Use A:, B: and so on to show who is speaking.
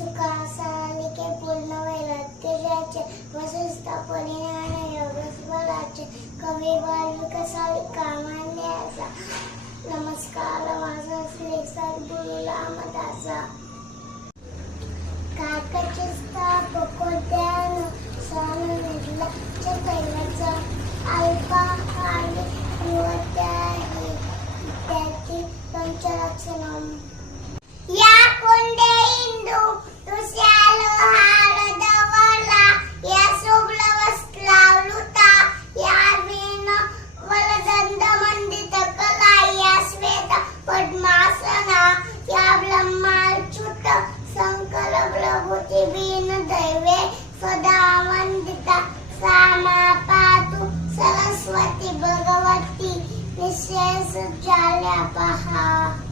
A: सुखासाने के पूर्ण वैराग्याचे वसुस्थ परिणाम योगस्वराचे कवी बाल विकसावी कामान्याचा नमस्कार, माझा श्री सद्गुरु रामदासा काकाचे स्थापक उद्यान स्वामी निर्लक्ष कैलाचा अल्पा
B: 真是漂亮，不好。